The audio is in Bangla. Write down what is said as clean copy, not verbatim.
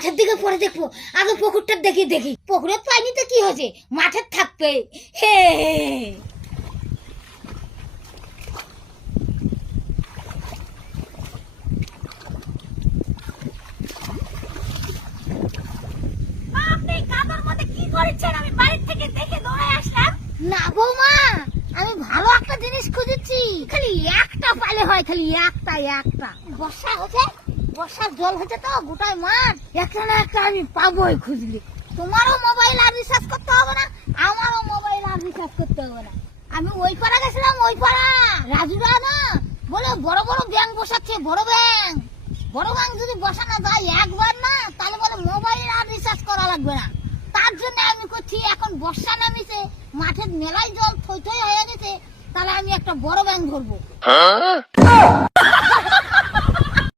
মাঠের দিকে পরে দেখবো, আগে পুকুরটা দেখি পুকুরের পানিতে কি হয়েছে, মাঠের থাকবে। হে আপনি কাদার মধ্যে কি করেছেন? আমি বাড়ি থেকে দেখে দৌড়ে আসলাম। না বৌমা, আমি ভালো একটা জিনিস খুঁজেছি, খালি একটা পালে হয়, খালি একটা। বর্ষা হচ্ছে, বর্ষার জল হচ্ছে তো গোটায় মাঠ, একটা না একটা আমি পাবোই খুঁজলি। তোমারও মোবাইল আর রিচার্জ করতে হবে না, আমারও মোবাইল আর রিচার্জ করতে হবে না। আমি ওই পাড়া গেছিলাম, ওই পাড়া রাজুরা না বলে বড় বড় ব্যাংক বসাচ্ছে, বড় ব্যাংক যদি বসানো যায় একবার না, তাহলে বলে মোবাইল আর রিচার্জ করা লাগবে না। তার জন্য আমি করছি, এখন বর্ষা নামিছে, মাঠের মেলায় জল থই থই হয়ে গেছে, তাহলে আমি একটা বড় ব্যাংক ধরবো।